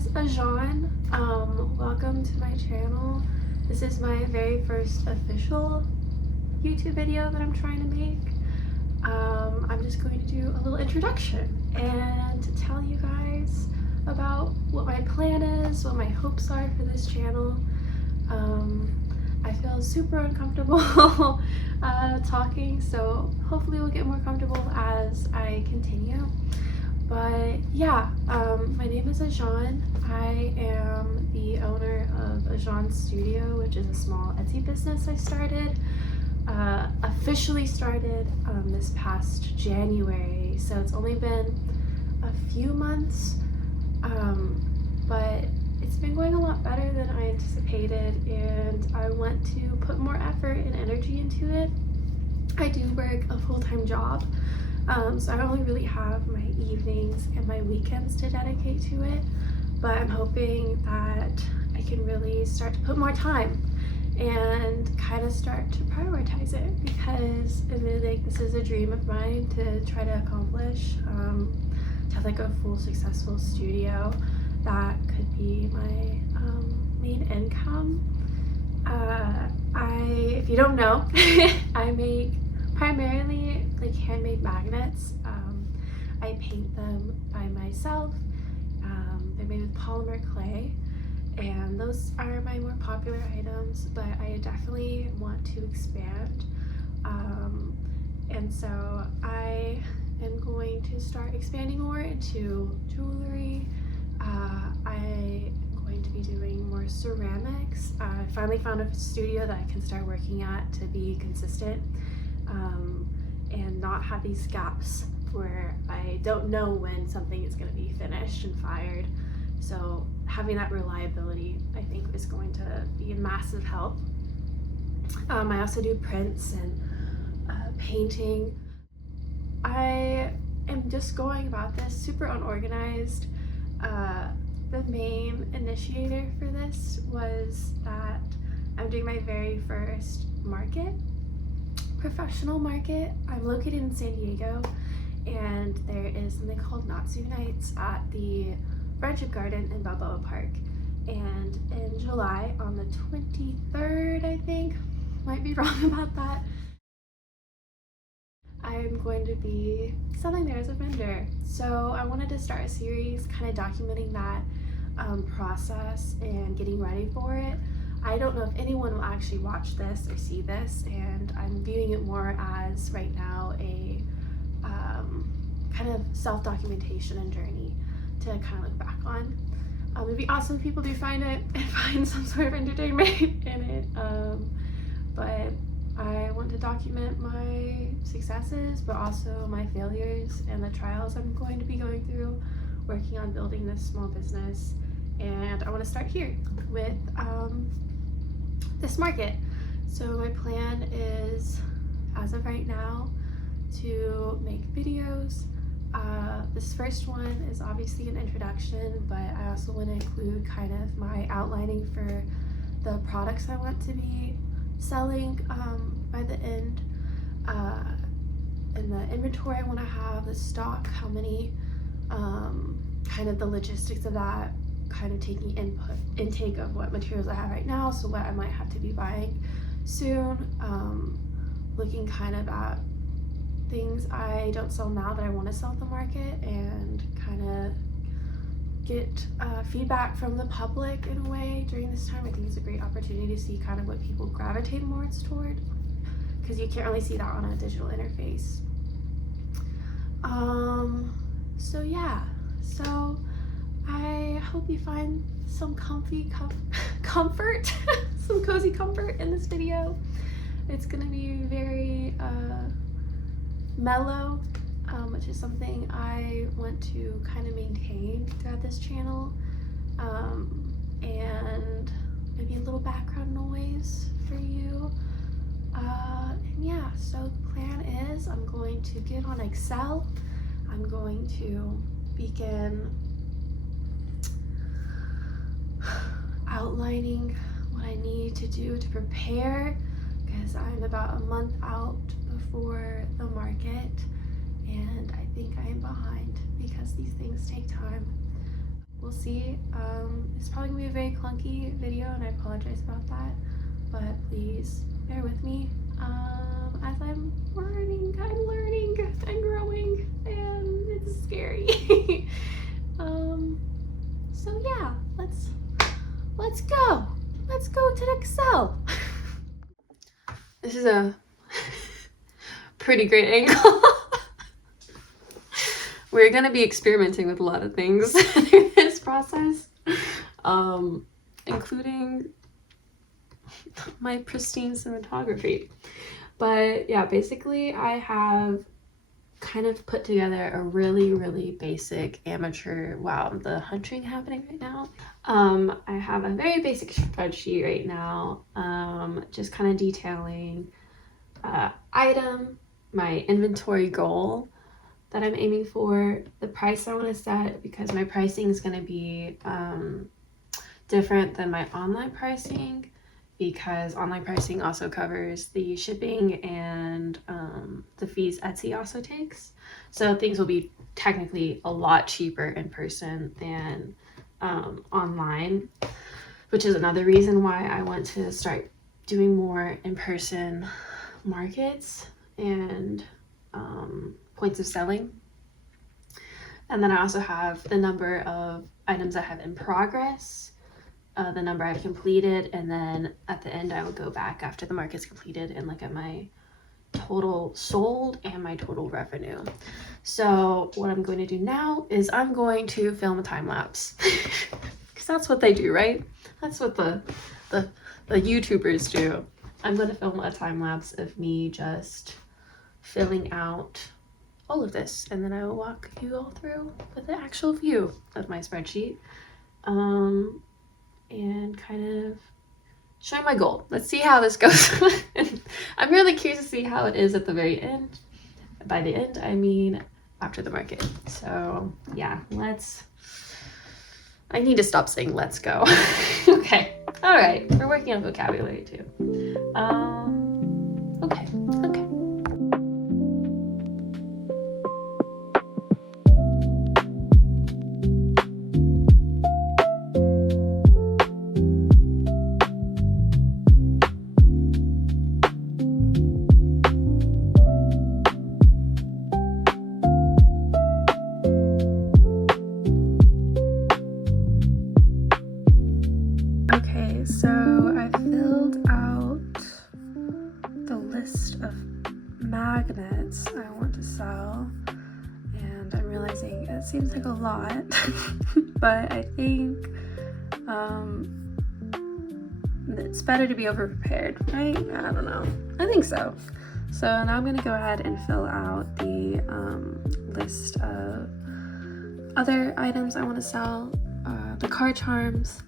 is Ajjon. Welcome to my channel. This is my very first official YouTube video that I'm trying to make. I'm just going to do a little introduction and to tell you guys about what my plan is, what my hopes are for this channel. I feel super uncomfortable talking, so hopefully we'll get more comfortable as I continue. But yeah, my name is Ajjon. I am the owner of Ajjon's Studio, which is a small Etsy business I started. Officially started this past January, so it's only been a few months, but it's been going a lot better than I anticipated, and I want to put more effort and energy into it. I do work a full-time job, so I only really have my evenings and my weekends to dedicate to it, but I'm hoping that I can really start to put more time and kind of start to prioritize it, because I really think this is a dream of mine to try to accomplish, to have like a full successful studio that could be my main income. If you don't know, I make primarily like handmade magnets. I paint them by myself. They're made with polymer clay, and those are my more popular items, but I definitely want to expand. And so I am going to start expanding more into jewelry. I am going to be doing more ceramics. I finally found a studio that I can start working at to be consistent, and not have these gaps where I don't know when something is going to be finished and fired. So having that reliability, I think, is going to be a massive help. I also do prints and painting. I am just going about this super unorganized. The main initiator for this was that I'm doing my very first market, professional market. I'm located in San Diego, and there is something called Natsu Nights at the Friendship Garden in Balboa Park. And in July, on the 23rd, I think, might be wrong about that, I'm going to be selling there as a vendor. So I wanted to start a series kind of documenting that process and getting ready for it. I don't know if anyone will actually watch this or see this, and I'm viewing it more as right now a kind of self-documentation and journey to kind of look back on. It'd be awesome if people do find it and find some sort of entertainment in it, but I want to document my successes, but also my failures and the trials I'm going to be going through working on building this small business. And I want to start here with this market. So my plan is, as of right now, to make videos. This first one is obviously an introduction, but I also want to include kind of my outlining for the products I want to be selling by the end, and the inventory I want to have, the stock, how many, kind of the logistics of that, kind of taking intake of what materials I have right now, so what I might have to be buying soon, looking kind of at things I don't sell now that I want to sell at the market, and kind of get feedback from the public in a way during this time. I think it's a great opportunity to see kind of what people gravitate more toward, because you can't really see that on a digital interface. So yeah, so I hope you find some comfort, some cozy comfort in this video. It's gonna be very mellow, which is something I want to kind of maintain throughout this channel, and maybe a little background noise for you. And yeah, so the plan is I'm going to get on Excel. I'm going to begin outlining what I need to do to prepare, because I'm about a month out before the market, and I think I am behind because these things take time. We'll see. It's probably gonna be a very clunky video, and I apologize about that, but please bear with me as I'm learning, I'm growing, and it's scary. So yeah, let's go to Excel. This is a pretty great angle. We're gonna be experimenting with a lot of things in this process, including my pristine cinematography. But yeah, basically I have kind of put together a really basic amateur, wow, the hunching happening right now. I have a very basic spreadsheet right now, just kind of detailing item, my inventory goal that I'm aiming for, the price I want to set, because my pricing is going to be different than my online pricing, because online pricing also covers the shipping and the fees Etsy also takes. So things will be technically a lot cheaper in person than online, which is another reason why I want to start doing more in-person markets and points of selling. And then I also have the number of items I have in progress, the number I've completed, and then at the end I will go back after the market's completed and look at my total sold and my total revenue. So what I'm going to do now is I'm going to film a time lapse, because that's what they do, right? That's what the YouTubers do. I'm going to film a time lapse of me just filling out all of this, and then I will walk you all through with the actual view of my spreadsheet, and kind of show my goal. Let's see how this goes. I'm really curious to see how it is at the very end. By the end, I mean after the market. So yeah, I need to stop saying let's go. Okay, all right, we're working on vocabulary too. Okay. Okay, so I filled out the list of magnets I want to sell, and I'm realizing it seems like a lot, but I think it's better to be over prepared, right? I don't know. I think so. So now I'm gonna go ahead and fill out the list of other items I want to sell, the car charms,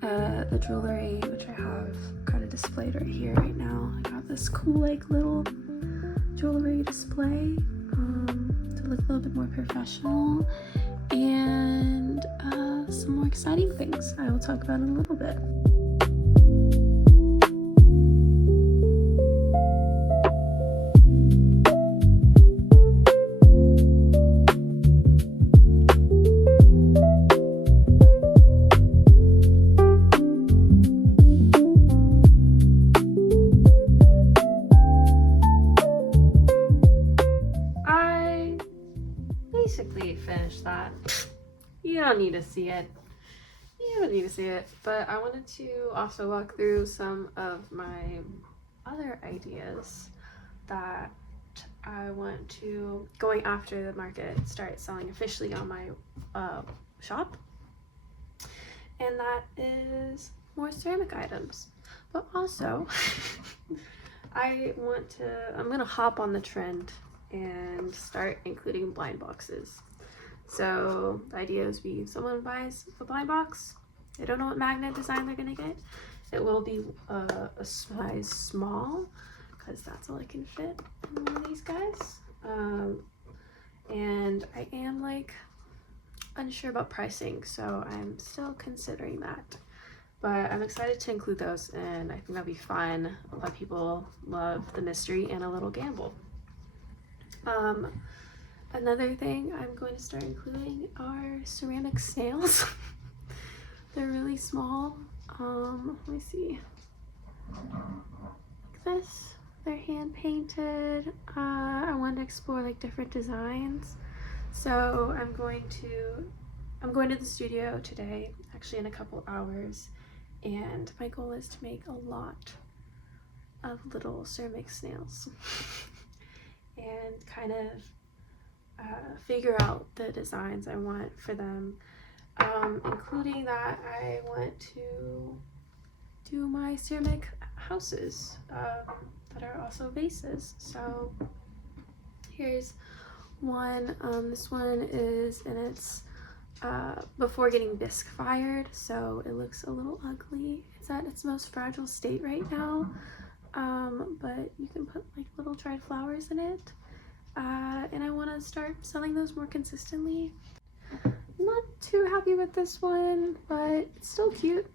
the jewelry, which I have kind of displayed right here right now. I got this cool like little jewelry display to look a little bit more professional, and some more exciting things I will talk about in a little bit. Finish that. You don't need to see it. But I wanted to also walk through some of my other ideas that I want to, going after the market, start selling officially on my shop, and that is more ceramic items. But also I'm gonna hop on the trend and start including blind boxes. So the idea is if someone buys a blind box, they don't know what magnet design they're gonna get, it will be a size small, because that's all I can fit in one of these guys. And I am like unsure about pricing, so I'm still considering that. But I'm excited to include those, and I think that'll be fun. A lot of people love the mystery and a little gamble. Another thing I'm going to start including are ceramic snails. They're really small. Let me see. Like this. They're hand painted. I wanted to explore like different designs. So I'm going to the studio today, actually in a couple hours, and my goal is to make a lot of little ceramic snails and kind of figure out the designs I want for them, including that I want to do my ceramic houses that are also vases. So here's one. This one is in its before getting bisque fired, so it looks a little ugly. It's at its most fragile state right now, but you can put like little dried flowers in it, and I want to start selling those more consistently. I'm not too happy with this one, but it's still cute.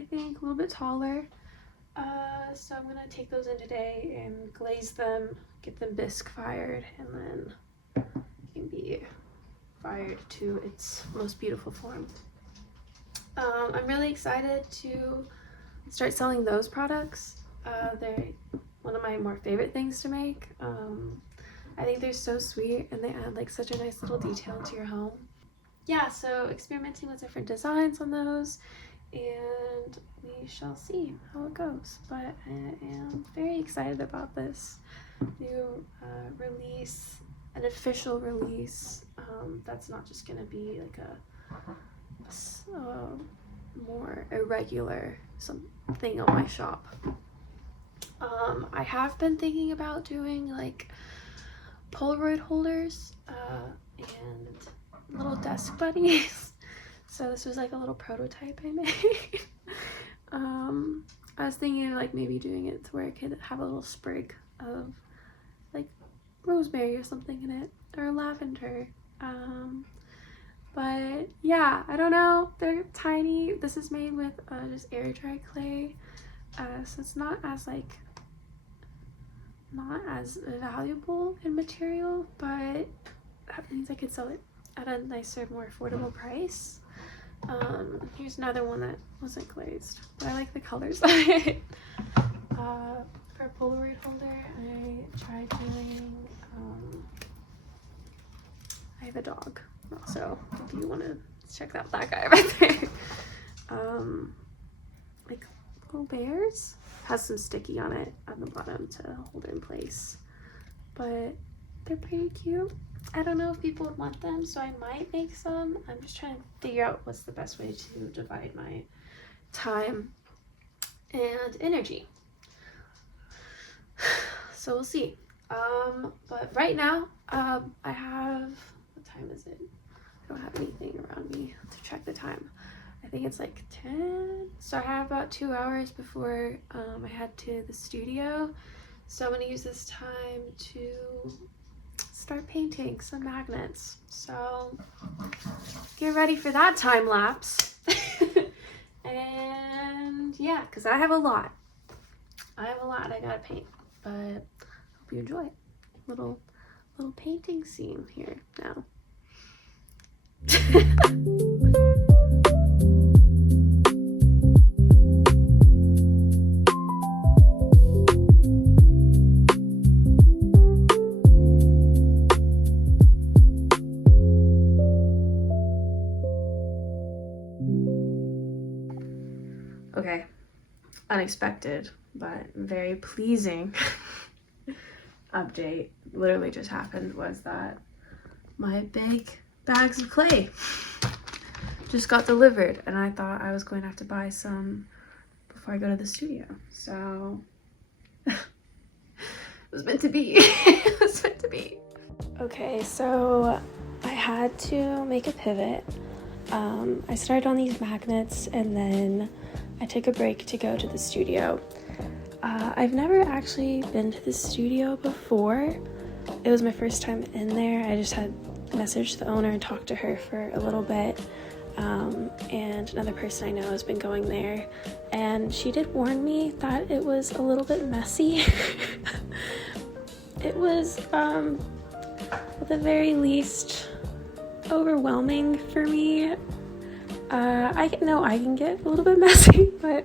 I think a little bit taller. So I'm gonna take those in today and glaze them, get them bisque fired, and then it can be fired to its most beautiful form. I'm really excited to start selling those products. They're one of my more favorite things to make. I think they're so sweet and they add like such a nice little detail to your home. Yeah, so experimenting with different designs on those, and we shall see how it goes. But I am very excited about this new release, an official release. That's not just gonna be like a more irregular something on my shop. I have been thinking about doing like Polaroid holders and little desk buddies. So this was like a little prototype I made. I was thinking of like maybe doing it to where it could have a little sprig of like rosemary or something in it, or lavender. But yeah, I don't know, they're tiny. This is made with just air dry clay, so it's not as valuable in material, but that means I could sell it at a nicer, more affordable price. Here's another one that wasn't glazed, but I like the colors of it. For a Polaroid holder, I tried doing, I have a dog, so if you want to check out that guy right there. Like little bears, has some sticky on it at the bottom to hold it in place, but they're pretty cute. I don't know if people would want them, so I might make some. I'm just trying to figure out what's the best way to divide my time and energy. So we'll see. But right now, I have, what time is it? I don't have anything around me to check the time. I think it's like 10. So I have about 2 hours before I head to the studio. So I'm gonna use this time to start painting some magnets. So get ready for that time lapse. And yeah, because I have a lot I gotta paint, but hope you enjoy it. Little painting scene here now. Okay, unexpected but very pleasing update literally just happened was that my big bags of clay just got delivered, and I thought I was going to have to buy some before I go to the studio. So it was meant to be. It was meant to be. Okay, so I had to make a pivot. I started on these magnets and then I took a break to go to the studio. I've never actually been to the studio before. It was my first time in there. I just had messaged the owner and talked to her for a little bit. And another person I know has been going there, and she did warn me that it was a little bit messy. It was, at the very least, overwhelming for me. I can get a little bit messy, but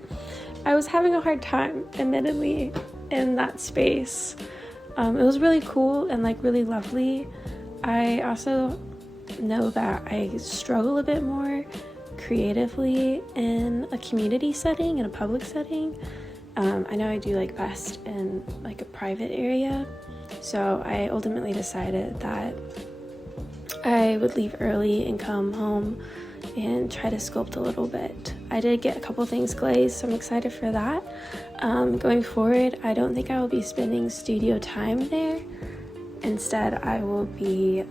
I was having a hard time, admittedly, in that space. It was really cool and like really lovely. I also know that I struggle a bit more creatively in a community setting, in a public setting. I know I do like best in like a private area, so I ultimately decided that I would leave early and come home and try to sculpt a little bit. I did get a couple things glazed, so I'm excited for that. Going forward, I don't think I will be spending studio time there. Instead, I will be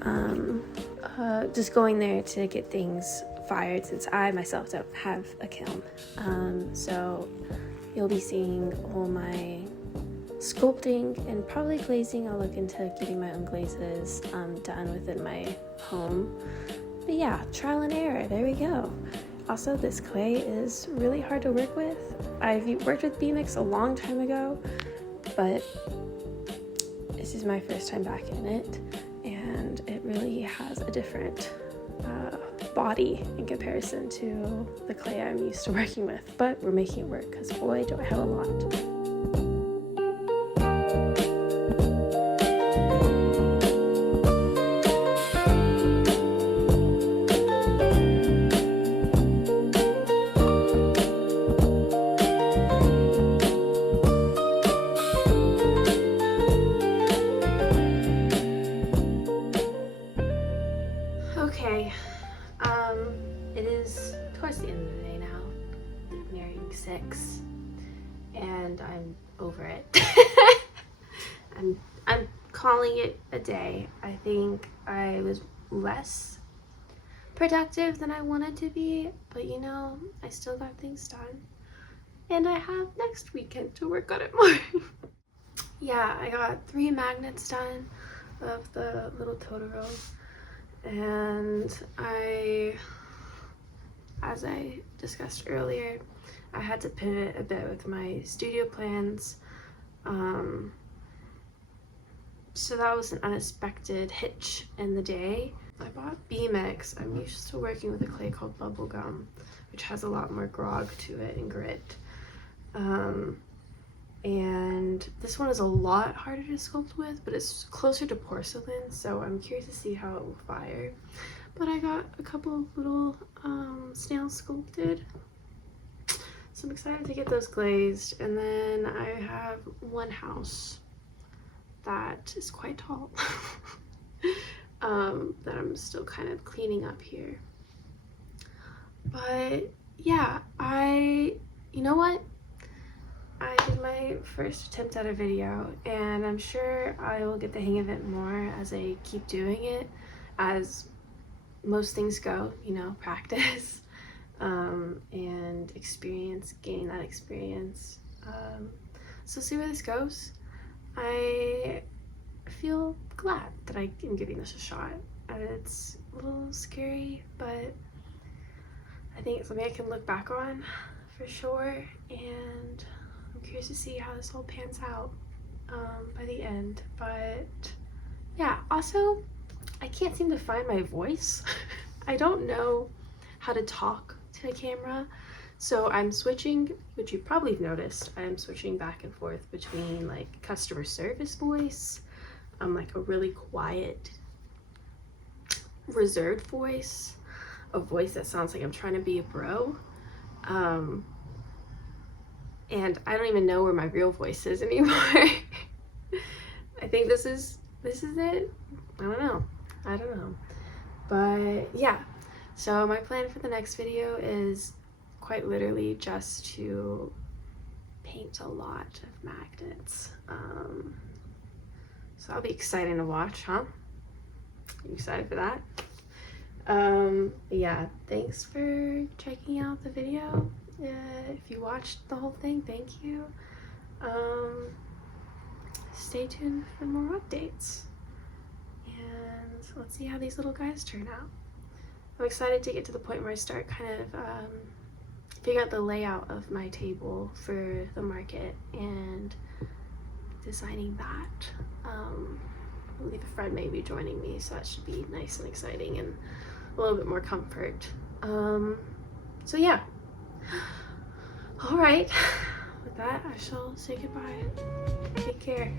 just going there to get things fired, since I myself don't have a kiln. So you'll be seeing all my sculpting and probably glazing. I'll look into getting my own glazes done within my home. But yeah, trial and error, there we go. Also, this clay is really hard to work with. I've worked with B-Mix a long time ago, but this is my first time back in it, and it really has a different body in comparison to the clay I'm used to working with. But we're making it work, because boy, do I have a lot. Okay, it is towards the end of the day now, nearing 6, and I'm over it. I'm calling it a day. I think I was less productive than I wanted to be, but you know, I still got things done, and I have next weekend to work on it more. Yeah, I got 3 magnets done of the little Totoro. And as I discussed earlier, I had to pivot a bit with my studio plans. So that was an unexpected hitch in the day. I bought B-Mix. I'm used to working with a clay called Bubblegum, which has a lot more grog to it and grit. And this one is a lot harder to sculpt with, but it's closer to porcelain, so I'm curious to see how it will fire. But I got a couple of little snails sculpted, so I'm excited to get those glazed. And then I have one house that is quite tall that I'm still kind of cleaning up here. But yeah, you know what? I did my first attempt at a video, and I'm sure I will get the hang of it more as I keep doing it, as most things go, you know, practice and experience, gaining that experience. So see where this goes. I feel glad that I am giving this a shot. It's a little scary, but I think it's something I can look back on for sure, and I'm curious to see how this all pans out by the end. But yeah, also, I can't seem to find my voice. I don't know how to talk to a camera, so I'm switching, which you probably have noticed, I'm switching back and forth between like customer service voice, like a really quiet, reserved voice, a voice that sounds like I'm trying to be a bro, and I don't even know where my real voice is anymore. I think this is it. I don't know. But yeah, so my plan for the next video is quite literally just to paint a lot of magnets. So that'll be exciting to watch, huh? You excited for that? Yeah, thanks for checking out the video. If you watched the whole thing, thank you. Stay tuned for more updates, and let's see how these little guys turn out. I'm excited to get to the point where I start kind of figure out the layout of my table for the market and designing that. I believe a friend may be joining me, so that should be nice and exciting and a little bit more comfort. So yeah. All right. With that, I shall say goodbye. Take care.